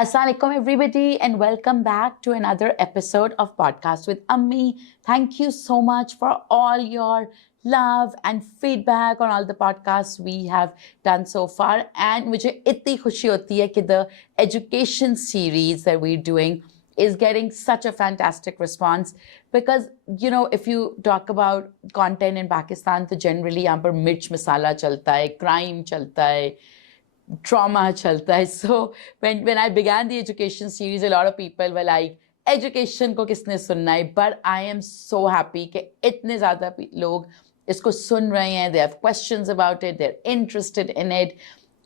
Assalamualaikum everybody and welcome back to another episode of Podcast with Ammi. Thank you so much for all your love and feedback on all the podcasts we have done so far. And मुझे इतनी खुशी होती है कि the education series that we're doing is getting such a fantastic response because, you know, if you talk about content in Pakistan, तो generally यहाँ पर मिर्च मसाला चलता है, crime चलता है, trauma chalta hai. So when I began the education series, a lot of people were like, education ko kisne sunna hai? But I am so happy कि इतने ज़्यादा लोग इसको सुन रहे हैं. They have questions about it. They're interested in it.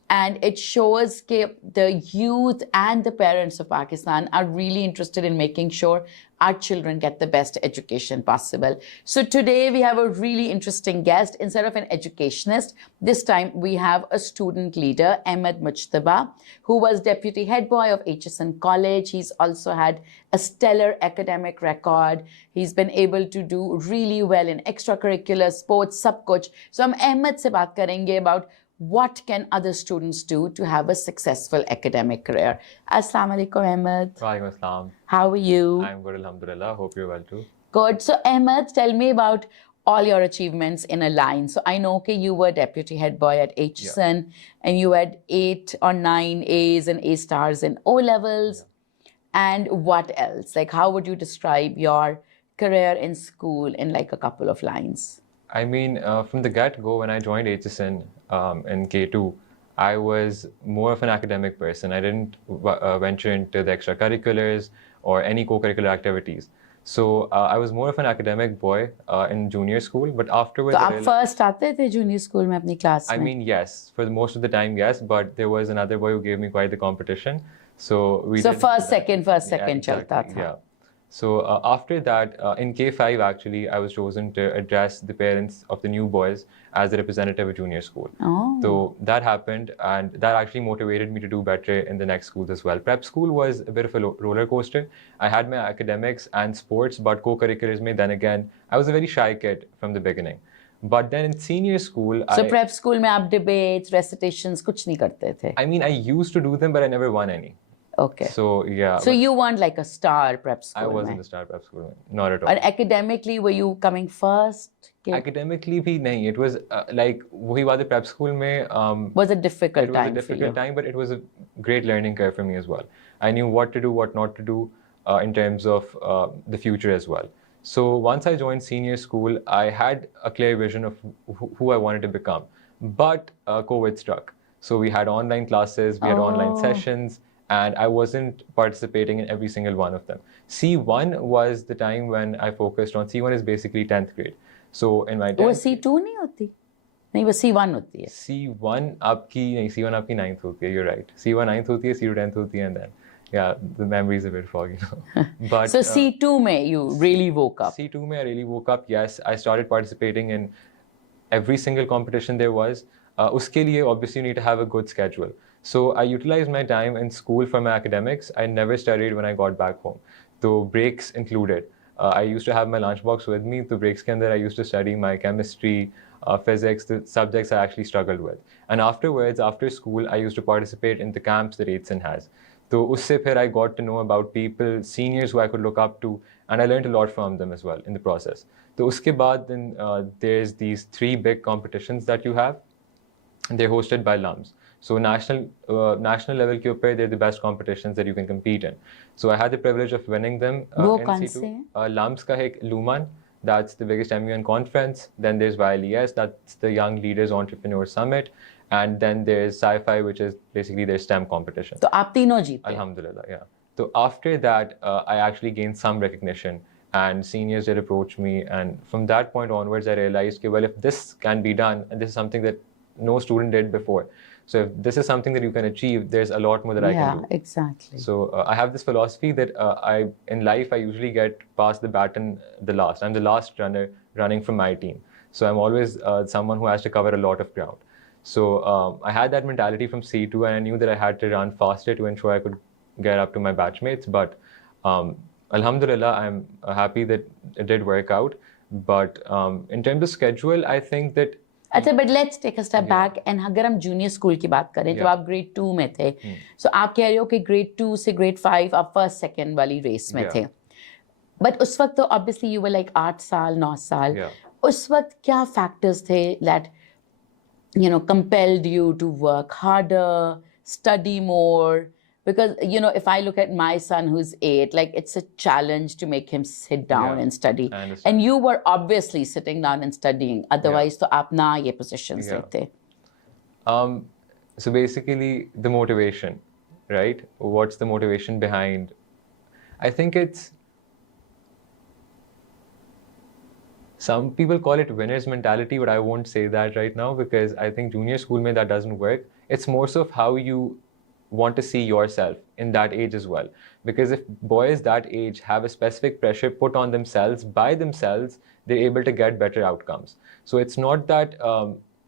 And it shows that the youth and the parents of Pakistan are really interested in making sure our children get the best education possible. So today we have a really interesting guest. Instead of an educationist, this time we have a student leader, Ahmed Mujtaba, who was deputy head boy of Aitchison College. He's also had a stellar academic record. He's been able to do really well in extracurricular sports, sab kuch. So हम Ahmed से बात करेंगे about what can other students do to have a successful academic career. Assalamu alaikum, Ahmed. Walaikum assalam. How are you? I'm good, alhamdulillah. Hope you're well too. Good. So, Ahmed, tell me about all your achievements in a line. So, I know you were deputy head boy at Aitchison, and you had 8 or 9 A's and A stars in O levels. And what else? Like, how would you describe your career in school in like a couple of lines? I mean, from the get-go, when I joined Aitchison in K2, I was more of an academic person. I didn't venture into the extracurriculars or any co-curricular activities. So I was more of an academic boy in junior school, but afterwards... So आप first आते थे junior school में अपनी class में? I mean, yes. For most of the time, yes. But there was another boy who gave me quite the competition. So we first, second chalta tha. Yeah. So after that, in K5 actually, I was chosen to address the parents of the new boys as the representative of junior school. Oh. So that happened, and that actually motivated me to do better in the next schools as well. Prep school was a bit of a roller coaster. I had my academics and sports, but co-curriculars mein, then again, I was a very shy kid from the beginning. But then in senior school, prep school mein aap debates, recitations, kuch nahi karte the? I mean, I used to do them, but I never won any. Okay. So, yeah. So you weren't like a star prep school? I wasn't a star prep school, not at all. And academically, were you coming first? Academically, bhi nahi. It was like, wahi baat prep school mein... was a difficult time for you? It was a difficult time, but it was a great learning curve for me as well. I knew what to do, what not to do in terms of the future as well. So once I joined senior school, I had a clear vision of who I wanted to become. But COVID struck. So we had online classes, we had online sessions, and I wasn't participating in every single one of them. C1 was the time when I focused on, C1 is basically 10th grade. So in my 10th grade... C2 नहीं होती? नहीं, वो C1 होती है. C1 C1 आपकी 9th होती है, you're right. C1 9th होती है, C2 10th होती है, and then, yeah, the memory is a bit foggy now. But, so C2 में you really woke up? C2 में I really woke up, yes. I started participating in every single competition there was. Uske liye, obviously, you need to have a good schedule. So I utilized my time in school for my academics. I never studied when I got back home. So breaks included. I used to have my lunchbox with me. So breaks ke andar I used to study my chemistry, physics, the subjects I actually struggled with. And afterwards, after school, I used to participate in the camps that Aitchison has. So usse phir I got to know about people, seniors who I could look up to, and I learned a lot from them as well in the process. So uske baad then there's these 3 big competitions that you have. And they're hosted by LUMS. So national level ke upar, they're the best competitions that you can compete in. So I had the privilege of winning them in C2. LUMS ka hai Luman, that's the biggest MUN conference. Then there's YLES, that's the Young Leaders Entrepreneur Summit. And then there's Sci-Fi, which is basically their STEM competition. So aap teeno jeete? Alhamdulillah, yeah. So after that, I actually gained some recognition. And seniors did approach me. And from that point onwards, I realized, well, if this can be done, and this is something that no student did before. So if this is something that you can achieve, there's a lot more that I can do. Yeah, exactly. So I have this philosophy that in life, I usually get past the baton the last. I'm the last runner running from my team. So I'm always someone who has to cover a lot of ground. So I had that mentality from C2, and I knew that I had to run faster to ensure I could get up to my batchmates. But alhamdulillah, I'm happy that it did work out. But in terms of schedule, I think that अच्छा, but let's take a step back and अगर हम junior school की बात करें तो आप grade 2 में थे, so आप कह रहे हो कि grade 2 से grade 5 आप first second वाली race में थे, but उस वक्त तो obviously you were like 8 साल 9 साल, उस वक्त क्या factors थे that compelled you to work harder, study more? Because, if I look at my son who's 8, like it's a challenge to make him sit down and study. And you were obviously sitting down and studying. Otherwise, to aap na ye positions lete. So basically, the motivation, right? What's the motivation behind? I think it's, some people call it winner's mentality, but I won't say that right now because I think junior school mein that doesn't work. It's more so of how you want to see yourself in that age as well. Because if boys that age have a specific pressure put on themselves by themselves, they're able to get better outcomes. So it's not that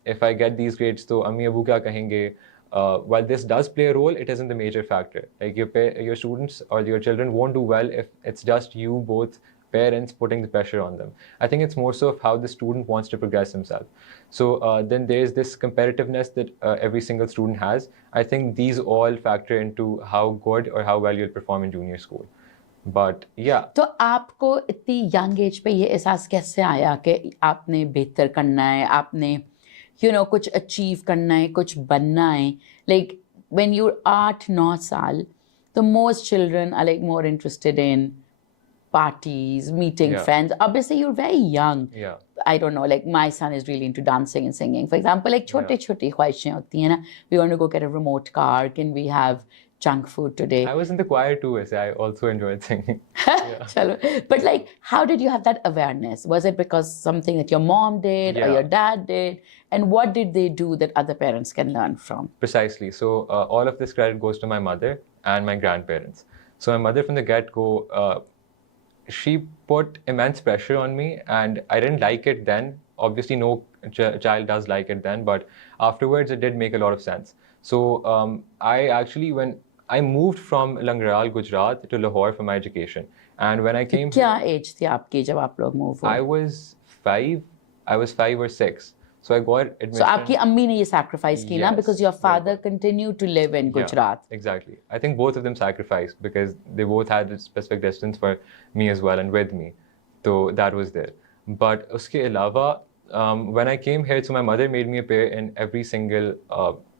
if I get these grades, to Ammi Abu kya kahenge? While this does play a role, it isn't the major factor. Like your students or your children won't do well if it's just you both parents putting the pressure on them. I think it's more so of how the student wants to progress himself. So then there's this competitiveness that every single student has. I think these all factor into how good or how well you'll perform in junior school. But yeah. तो आपको इतनी young age पे ये एहसास कैसे आया कि आपने बेहतर करना है, आपने कुछ achieve करना है, कुछ बनना है? Like when you're 8-9 साल, the most children are like more interested in parties, meeting friends. Obviously, you're very young. I don't know, like my son is really into dancing and singing. For example, like छोटी ख्वाहिशें होती हैं ना. We want to go get a remote car. Can we have junk food today? I was in the choir too, as I also enjoyed singing. But like, how did you have that awareness? Was it because something that your mom did or your dad did? And what did they do that other parents can learn from? Precisely. So all of this credit goes to my mother and my grandparents. So my mother from the get-go, she put immense pressure on me and I didn't like it then. Obviously, no child does like it then, but afterwards it did make a lot of sense. So I actually, when I moved from Langral, Gujarat to Lahore for my education. And when I came here... क्या age थी आपकी जब आप लोग move हुए? I was 5 or 6. So I got admission. So आपकी अम्मी ने ये sacrifice की ना, because your father continued to live in Gujarat. Exactly. I think both of them sacrificed because they both had a specific distance for me as well and with me. So that was there. But uske alawa, when I came here, so my mother made me appear in every single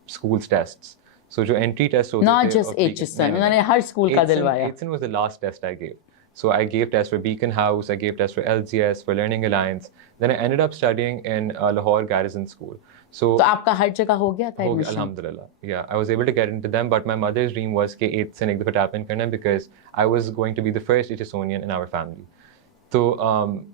school's tests. So जो entry test होते थे, not just Aitchison, उन्होंने हर school का दिलवाया. Aitchison was the last test I gave. So I gave tests for Beacon House, I gave tests for LGS, for Learning Alliance. Then I ended up studying in Lahore Garrison School. So आपका हर जगह हो गया था admission? Alhamdulillah. Yeah, I was able to get into them, but my mother's dream was कि Aitchison एक दफा tap in करना because I was going to be the first Aitchisonian in our family. So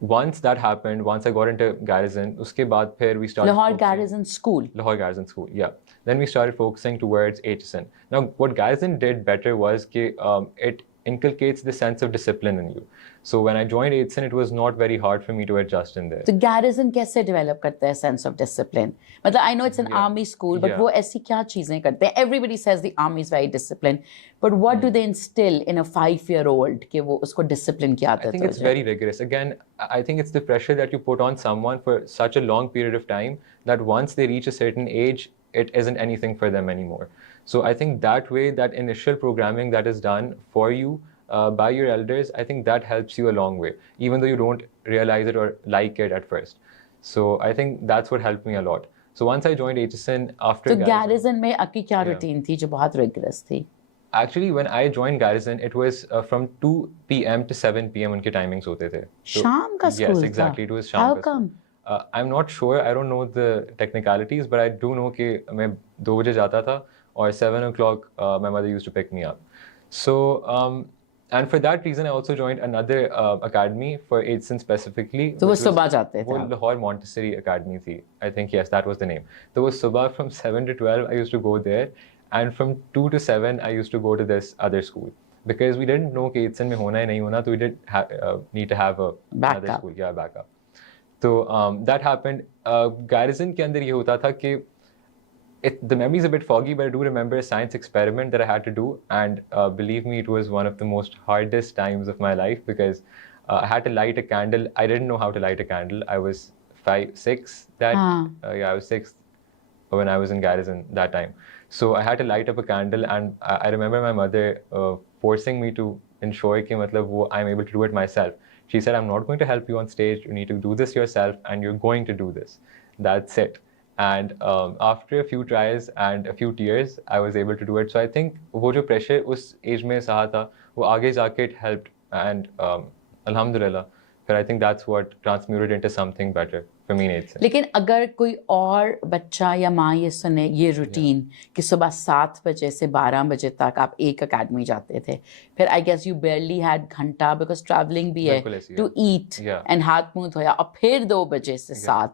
once that happened, once I got into Garrison, उसके बाद फिर we started Lahore Garrison School. Lahore Garrison School, yeah. Then we started focusing towards Aitchison. Now, what Garrison did better was that it inculcates the sense of discipline in you. So when I joined Aitchison, it was not very hard for me to adjust in there. So Garrison कैसे develop करता है sense of discipline? मतलब I know it's an army school, but वो ऐसी क्या चीजें करते हैं? Everybody says the army is very disciplined, but what do they instill in a 5-year-old कि वो उसको discipline की आदत हो जाए? I think it's very rigorous. Again, I think it's the pressure that you put on someone for such a long period of time that once they reach a certain age, it isn't anything for them anymore. So I think that way, that initial programming that is done for you by your elders, I think that helps you a long way, even though you don't realize it or like it at first. So I think that's what helped me a lot. So once I joined Aitchison after so Garrison में आपकी क्या routine थी जो बहुत rigorous थी? Actually, when I joined Garrison, it was from 2 p.m. to 7 p.m. उनके timings होते थे. So, शाम का school Yes, exactly. It was शाम How का come? I'm not sure. I don't know the technicalities, but I do know कि मैं 2 बजे जाता था or 7 o'clock my mother used to pick me up. So and for that reason I also joined another academy for Aitchison specifically. So वो सुबह जाते थे? वो Lahore Montessori Academy थी. I think yes, that was the name. So वो सुबह from 7 to 12 I used to go there, and from 2 to 7 I used to go to this other school because we didn't know कि Aitchison में होना है नहीं होना, so we did need to have another school, backup. So that happened. Garrison के अंदर ये होता था कि the memory is a bit foggy, but I do remember a science experiment that I had to do, and believe me, it was one of the most hardest times of my life because I had to light a candle. I didn't know how to light a candle. I was 5, 6. That हाँ. yeah, I was 6 when I was in garrison that time. So I had to light up a candle, and I remember my mother forcing me to ensure कि मतलब वो I'm able to do it myself. She said, I'm not going to help you on stage. You need to do this yourself, and you're going to do this. That's it. And after a few tries and a few tears, I was able to do it. So I think वो जो pressure उस age में सहा था, वो आगे जाके it helped. And alhamdulillah, but I think that's what transmuted into something better for me in 8th. लेकिन अगर कोई और बच्चा या माँ ये सुने ये रूटीन कि सुबह 7 बजे से 12 बजे तक आप एक अकेडमी जाते थे, फिर I guess you barely had घंटा बिकॉज ट्रैवलिंग भी है टू ईट एंड हाथ मुंह धोया और फिर 2 बजे से 7,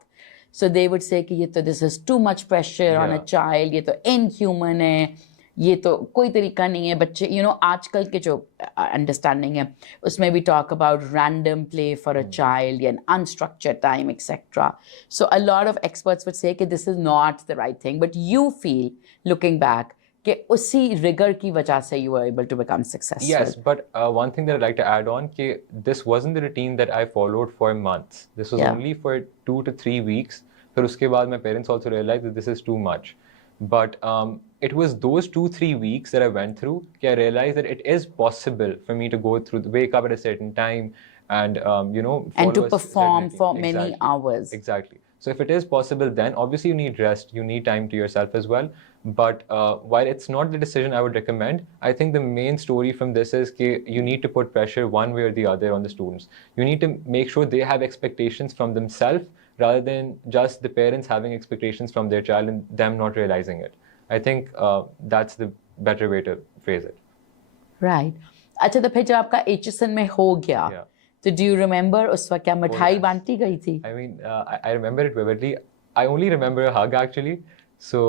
सो दे वुड से कि ये तो this is too much pressure on a child, ये तो इनह्यूमन है, ये तो कोई तरीका नहीं है. बच्चे आजकल के जो अंडरस्टैंडिंग है उसमें भी talk about random play for a child and unstructured time etcetera. So a lot of experts would say कि this is not the right thing, but you feel looking back कि उसी रिगर की वजह से you were able to become successful. Yes, but one thing that I'd like to add on, कि this wasn't the routine that I followed for months. This was only for 2 to 3 weeks. फिर उसके बाद my parents also realized that this is too much. But it was those 2-3 weeks that I went through that I realized that it is possible for me to go through, wake up at a certain time, and and to perform for many hours. Exactly. So if it is possible, then obviously you need rest, you need time to yourself as well. But while it's not the decision I would recommend, I think the main story from this is that you need to put pressure one way or the other on the students. You need to make sure they have expectations from themselves rather than just the parents having expectations from their child and them not realizing it. I think that's the better way to phrase it. Right. अच्छा, तो फिर जब आपका Aitchison में हो गया, तो do you remember उस वक्त क्या मिठाई बांटी गई थी? I mean, I remember it vividly. I only remember a hug actually. So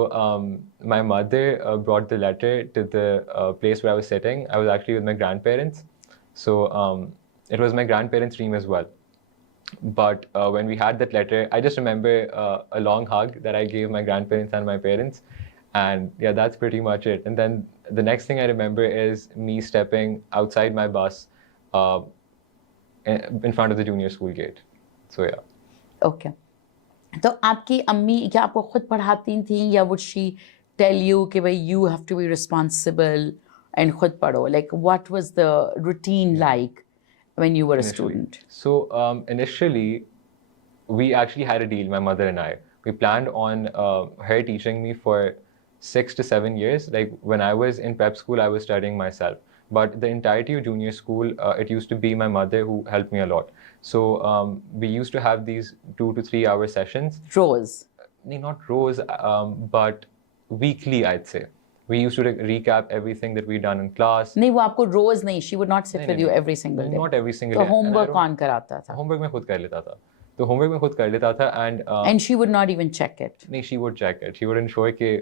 my mother brought the letter to the place where I was sitting. I was actually with my grandparents. So it was my grandparents' dream as well. But when we had that letter, I just remember a long hug that I gave my grandparents and my parents. And yeah, that's pretty much it. And then the next thing I remember is me stepping outside my bus in front of the junior school gate. So yeah. Okay. तो आपकी अम्मी क्या आपको खुद पढ़ाती थी या would she tell you कि भाई you have to be responsible and खुद पढ़ो? Like what was the routine like when you were a student? So initially, we actually had a deal, my mother and I. We planned on her teaching me for 6 to 7 years. Like when I was in prep school, I was studying myself. But the entirety of junior school, it used to be my mother who helped me a lot. So we used to have these 2 to 3 hour sessions. Rows? Not rows, but weekly, I'd say. We used to recap everything that we'd done in class. नहीं, वो आपको रोज नहीं. She would not sit with you every single day. Not every single day. तो homework कौन कराता था? Homework मैं खुद कर लेता था. तो homework मैं खुद कर लेता था and she would not even check it. नहीं, she would check it. She would ensure कि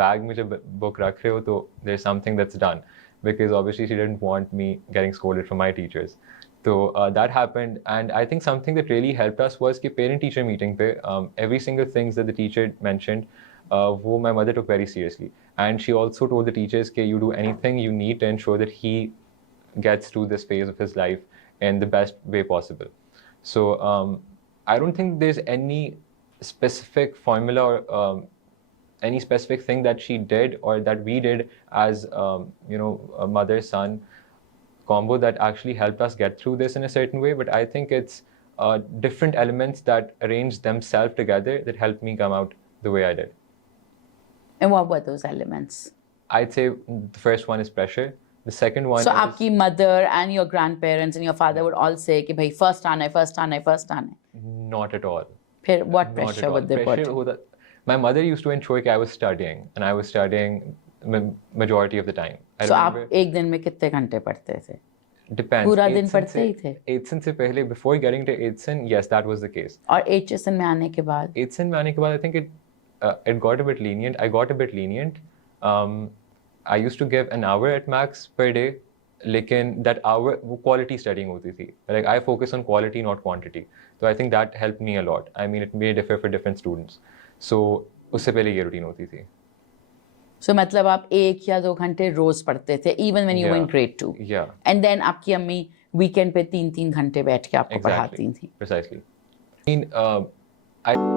bag में जब book रख रहे हो तो there's something that's done, because obviously she didn't want me getting scolded from my teachers. So that happened, and I think something that really helped us was कि parent-teacher meeting पे every single thing that the teacher mentioned, वो my mother took very seriously, and she also told the teachers कि you do anything you need to ensure that he gets through this phase of his life in the best way possible. So I don't think there's any specific formula or any specific thing that she did or that we did as a mother-son combo that actually helped us get through this in a certain way. But I think it's different elements that arranged themselves together that helped me come out the way I did. And what were those elements? I'd say the first one is pressure. The second one so is... आपकी mother and your grandparents and your father would all say कि भाई first आना है, first आना है, first आना है. Not at all. फिर what pressure would they put? My mother used to ensure that I was studying, and I was studying majority of the time. So आप एक दिन में कितने घंटे पढ़ते थे? Depends. पूरा दिन पढ़ते ही थे? Aitchison से पहले, before getting to Aitchison, yes, that was the case. और Aitchison में आने के बाद? Aitchison में आने के बाद, I think it got a bit lenient. I got a bit lenient. I used to give an hour at max per day, लेकिन that hour वो quality studying होती थी. Like I focus on quality, not quantity. So I think that helped me a lot. I mean, it may differ for different students. So उससे पहले ये routine होती थी. So मतलब आप 1 या 2 घंटे रोज पढ़ते थे, even when you were in grade 2. Yeah. And then आपकी अम्मी weekend पे 3-3 घंटे बैठ के आपको पढ़ाती थी. Precisely. I mean, I